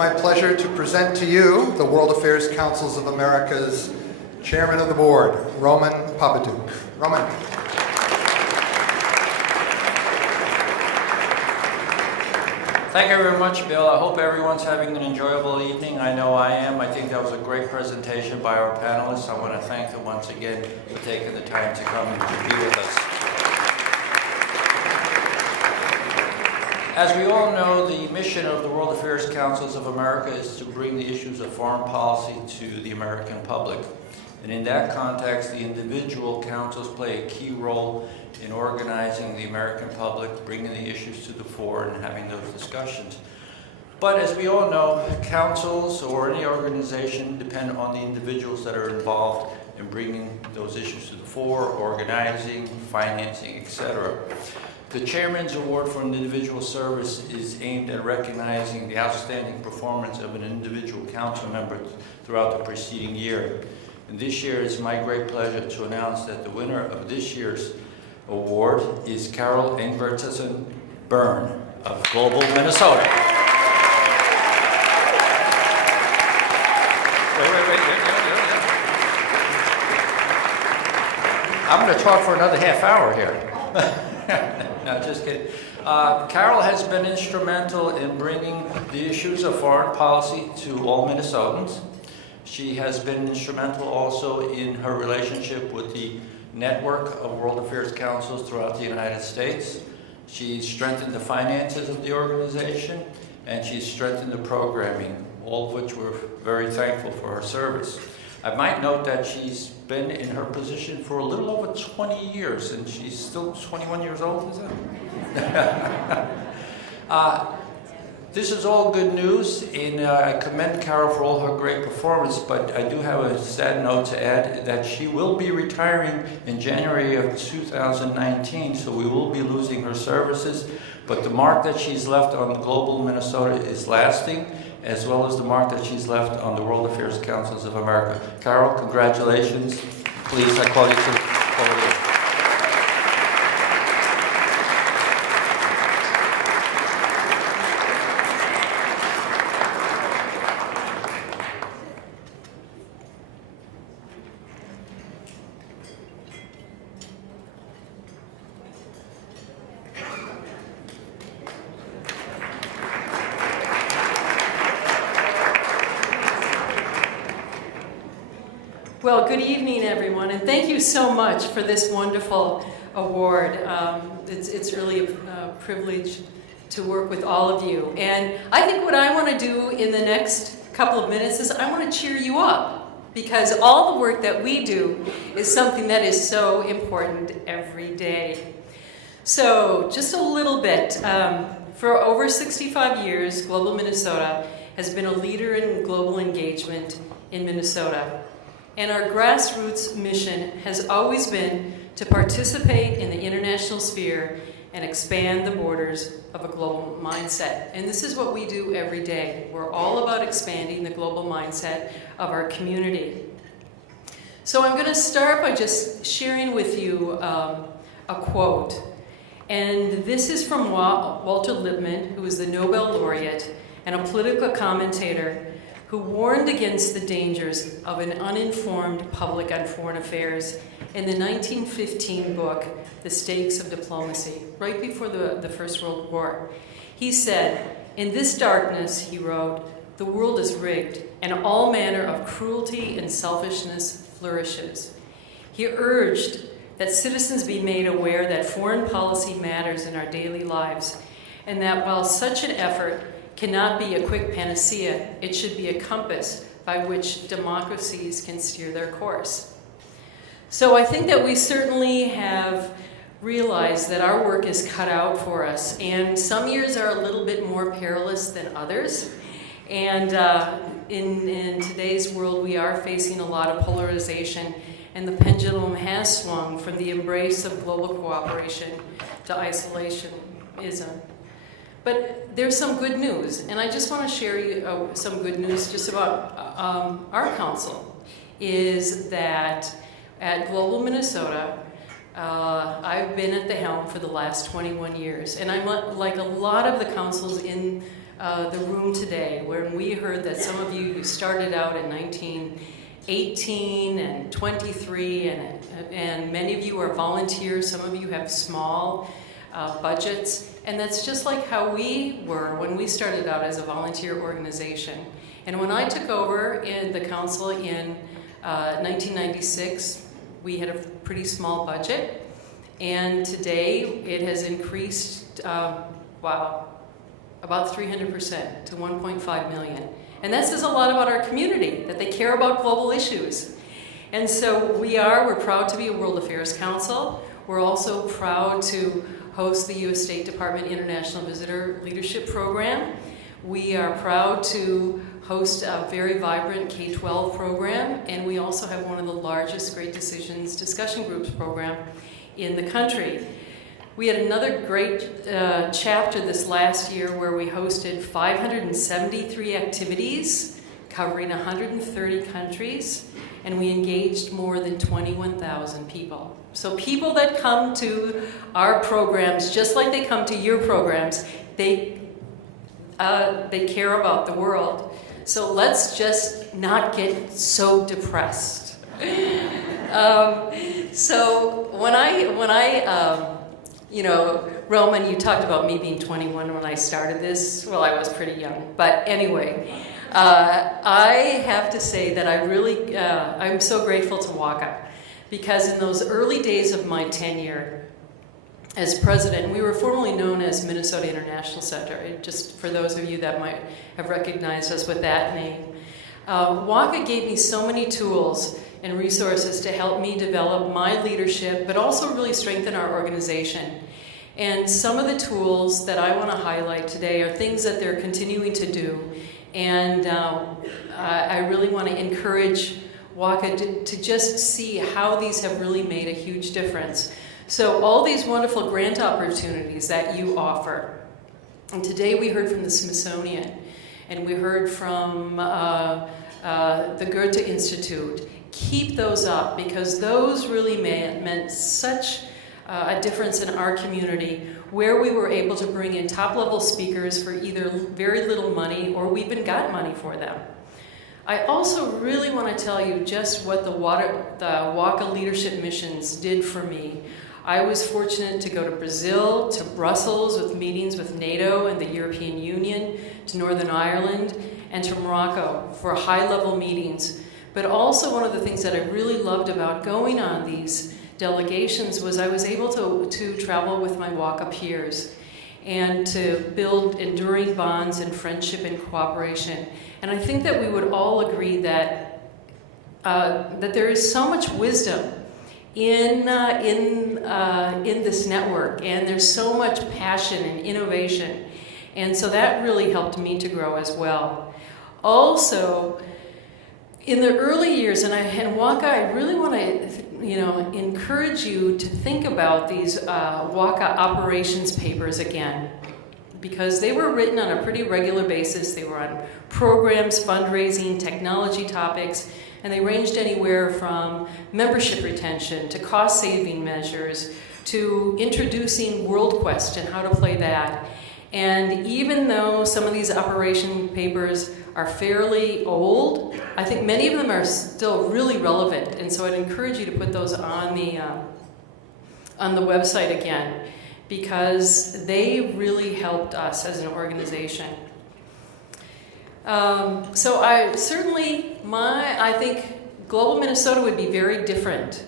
my pleasure to present to you the World Affairs Councils of America's Chairman of the Board, Roman Popadiuk. Roman. Thank you very much, Bill. I hope everyone's having an enjoyable evening. I know I am. I think that was a great presentation by our panelists. I want to thank them once again for taking the time to come and to be with us. As we all know, the mission of the World Affairs Councils of America is to bring the issues of foreign policy to the American public. And in that context, the individual councils play a key role in organizing the American public, bringing the issues to the fore and having those discussions. But as we all know, councils or any organization depend on the individuals that are involved in bringing those issues to the fore, organizing, financing, etc. The Chairman's Award for an Individual Service is aimed at recognizing the outstanding performance of an individual council member throughout the preceding year. And this year it's my great pleasure to announce that the winner of this year's award is Carol Ingertson Byrne of Global, Minnesota. I'm going to talk for another half hour here. No, just kidding. Carol has been instrumental in bringing the issues of foreign policy to all Minnesotans. She has been instrumental also in her relationship with the network of World Affairs Councils throughout the United States. She's strengthened the finances of the organization, and she's strengthened the programming, all of which we're very thankful for her service. I might note that she's been in her position for a little over 20 years, and she's still 21 years old, is that? This is all good news, and I commend Carol for all her great performance, but I do have a sad note to add that she will be retiring in January of 2019, so we will be losing her services, but the mark that she's left on Global Minnesota is lasting, as well as the mark that she's left on the World Affairs Councils of America. Carol, congratulations. Please, I call you to the podium. Well, good evening, everyone, and thank you so much for this wonderful award. It's really a privilege to work with all of you. And I think what I want to do in the next couple of minutes is I want to cheer you up, because all the work that we do is something that is so important every day. So just a little bit. For over 65 years, Global Minnesota has been a leader in global engagement in Minnesota. And our grassroots mission has always been to participate in the international sphere and expand the borders of a global mindset. And this is what we do every day. We're all about expanding the global mindset of our community. So I'm going to start by just sharing with you a quote. And this is from Walter Lippmann, who is the Nobel laureate and a political commentator who warned against the dangers of an uninformed public on foreign affairs in the 1915 book, The Stakes of Diplomacy, right before the First World War. He said, "In this darkness," he wrote, "the world is rigged, and all manner of cruelty and selfishness flourishes." He urged that citizens be made aware that foreign policy matters in our daily lives, and that while such an effort cannot be a quick panacea, it should be a compass by which democracies can steer their course. So I think that we certainly have realized that our work is cut out for us, and some years are a little bit more perilous than others. And in today's world, we are facing a lot of polarization, and the pendulum has swung from the embrace of global cooperation to isolationism. But there's some good news, and I just want to share you some good news just about our council, is that at Global Minnesota, I've been at the helm for the last 21 years, and I'm like a lot of the councils in the room today when we heard that some of you started out in 1918 and 23, and many of you are volunteers. Some of you have small budgets, and that's just like how we were when we started out as a volunteer organization. And when I took over in the council in 1996, we had a pretty small budget, and today it has increased, about 300% to 1.5 million. And that says a lot about our community, that they care about global issues. And so we're proud to be a World Affairs Council. We're also proud to host the U.S. State Department International Visitor Leadership Program. We are proud to host a very vibrant K-12 program, and we also have one of the largest Great Decisions discussion groups program in the country. We had another great chapter this last year where we hosted 573 activities covering 130 countries, and we engaged more than 21,000 people. So people that come to our programs, just like they come to your programs, they care about the world. So let's just not get so depressed. So when I Roman, you talked about me being 21 when I started this. Well, I was pretty young, but anyway, I have to say that I'm so grateful to WACA, because in those early days of my tenure as president, we were formerly known as Minnesota International Center. Just for those of you that might have recognized us with that name, WACA gave me so many tools and resources to help me develop my leadership, but also really strengthen our organization. And some of the tools that I want to highlight today are things that they're continuing to do. And I really want to encourage WACA to just see how these have really made a huge difference. So all these wonderful grant opportunities that you offer. And today we heard from the Smithsonian, and we heard from the Goethe Institute. Keep those up, because those really meant such a difference in our community, where we were able to bring in top-level speakers for either very little money or we even got money for them. I also really want to tell you just what the WACA Leadership Missions did for me. I was fortunate to go to Brazil, to Brussels with meetings with NATO and the European Union, to Northern Ireland, and to Morocco for high-level meetings. But also one of the things that I really loved about going on these delegations was I was able to travel with my WACA peers and to build enduring bonds and friendship and cooperation. And I think that we would all agree that there is so much wisdom in this network, and there's so much passion and innovation. And so that really helped me to grow as well. Also, in the early years, and WACA, I really want to, encourage you to think about these WACA operations papers again, because they were written on a pretty regular basis. They were on programs, fundraising, technology topics, and they ranged anywhere from membership retention to cost-saving measures to introducing WorldQuest and how to play that. And even though some of these operation papers are fairly old, I think many of them are still really relevant, and so I'd encourage you to put those on the website again, because they really helped us as an organization. So I think Global Minnesota would be very different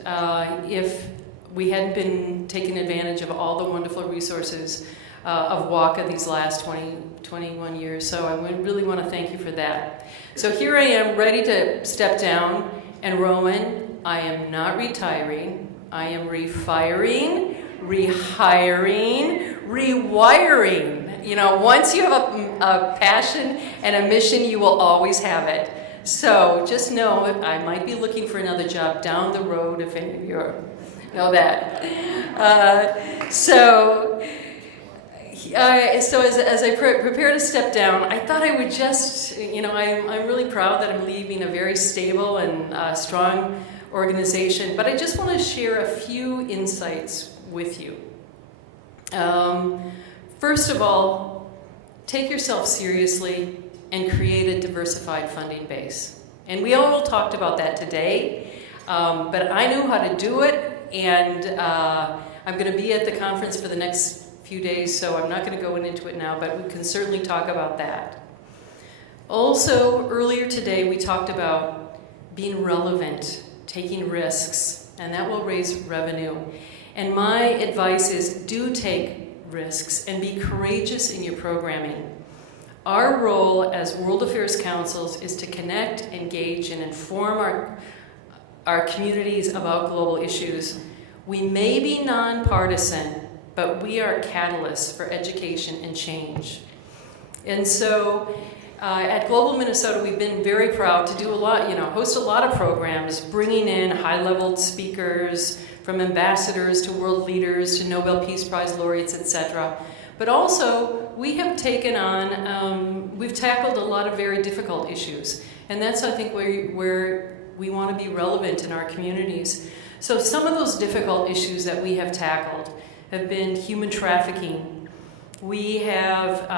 if we hadn't been taking advantage of all the wonderful resources of WACA these last 21 years. So I really want to thank you for that. So here I am, ready to step down. And Roman, I am not retiring. I am refiring, rehiring, rewiring. Once you have a passion and a mission, you will always have it. So just know I might be looking for another job down the road, if any of you know that. So as I prepare to step down, I thought I would just, I'm really proud that I'm leaving a very stable and strong organization, but I just want to share a few insights with you. First of all, take yourself seriously and create a diversified funding base. And we all talked about that today, but I knew how to do it, and I'm going to be at the conference for the next few days, so I'm not going to go into it now, but we can certainly talk about that. Also, earlier today, we talked about being relevant, taking risks, and that will raise revenue. And my advice is do take risks and be courageous in your programming. Our role as World Affairs Councils is to connect, engage, and inform our communities about global issues. We may be nonpartisan, but we are catalysts for education and change. And so at Global Minnesota, we've been very proud to do a lot, host a lot of programs, bringing in high-level speakers, from ambassadors to world leaders to Nobel Peace Prize laureates, etc. But also, we have taken on, we've tackled a lot of very difficult issues. And that's, I think, where we want to be relevant in our communities. So some of those difficult issues that we have tackled have been human trafficking. We have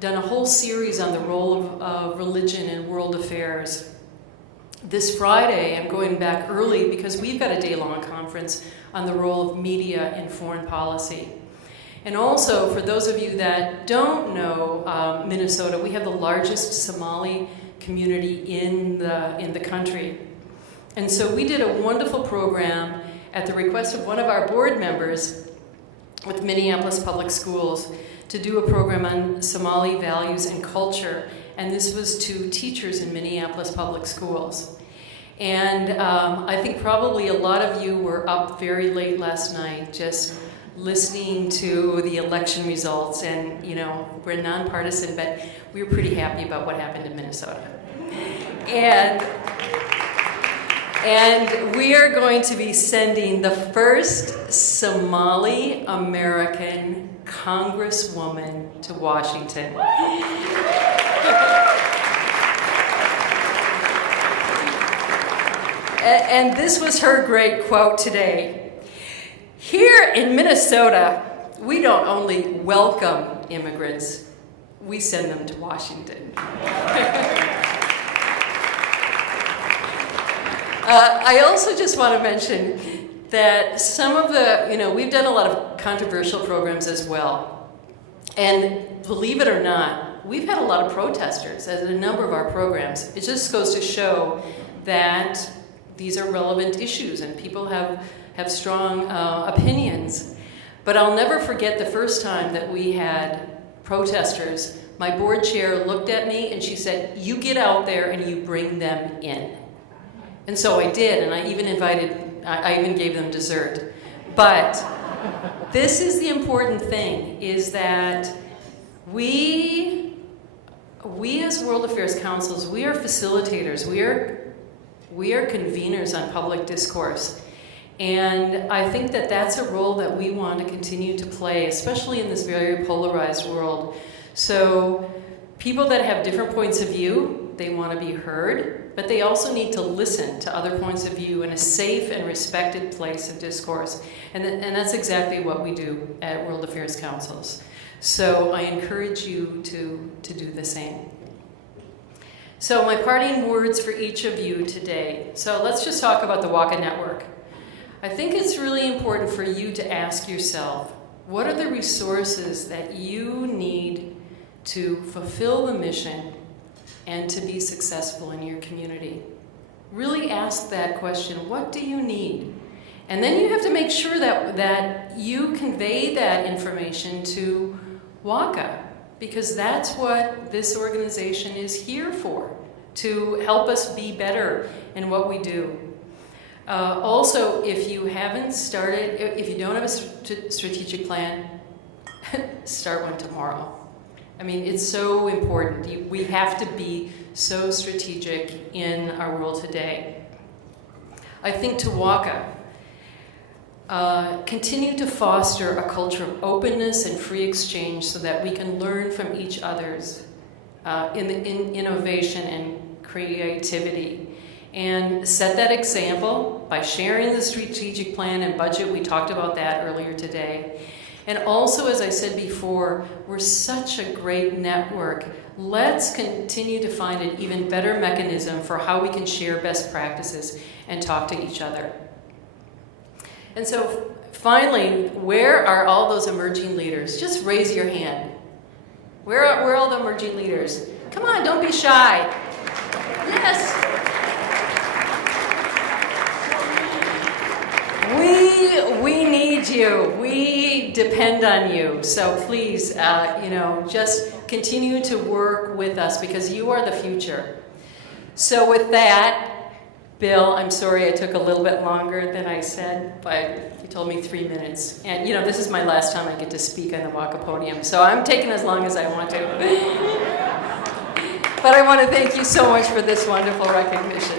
done a whole series on the role of religion in world affairs. This Friday, I'm going back early because we've got a day-long conference on the role of media in foreign policy. And also, for those of you that don't know Minnesota, we have the largest Somali community in the country. And so we did a wonderful program at the request of one of our board members with Minneapolis Public Schools to do a program on Somali values and culture. And this was to teachers in Minneapolis Public Schools. And I think probably a lot of you were up very late last night just listening to the election results. And, we're nonpartisan, but we were pretty happy about what happened in Minnesota. And we are going to be sending the first Somali American Congresswoman to Washington. And this was her great quote today. Here in Minnesota, we don't only welcome immigrants, we send them to Washington. I also just want to mention that some of the, we've done a lot of controversial programs as well. And believe it or not, we've had a lot of protesters at a number of our programs. It just goes to show that these are relevant issues and people have strong opinions. But I'll never forget the first time that we had protesters. My board chair looked at me and she said, "You get out there and you bring them in." And so I did, and I even gave them dessert. But this is the important thing, is that we as World Affairs Councils, we are facilitators, we are conveners on public discourse. And I think that that's a role that we want to continue to play, especially in this very polarized world. So people that have different points of view, they want to be heard, but they also need to listen to other points of view in a safe and respected place of discourse. And that's exactly what we do at World Affairs Councils. So I encourage you to do the same. So my parting words for each of you today. So let's just talk about the WACA network. I think it's really important for you to ask yourself, what are the resources that you need to fulfill the mission and to be successful in your community? Really ask that question, what do you need? And then you have to make sure that you convey that information to WACA, because that's what this organization is here for, to help us be better in what we do. Also, if you haven't started, if you don't have a strategic plan, start one tomorrow. I mean, it's so important. We have to be so strategic in our world today. I think to WACA, continue to foster a culture of openness and free exchange so that we can learn from each other's in innovation and creativity. And set that example by sharing the strategic plan and budget. We talked about that earlier today. And also, as I said before, we're such a great network. Let's continue to find an even better mechanism for how we can share best practices and talk to each other. And so finally, where are all those emerging leaders? Just raise your hand. Where are all the emerging leaders? Come on, don't be shy. Yes. We need you. We depend on you. So please, just continue to work with us because you are the future. So with that, Bill, I'm sorry I took a little bit longer than I said, but you told me 3 minutes. And this is my last time I get to speak on the WACA podium, so I'm taking as long as I want to. But I want to thank you so much for this wonderful recognition.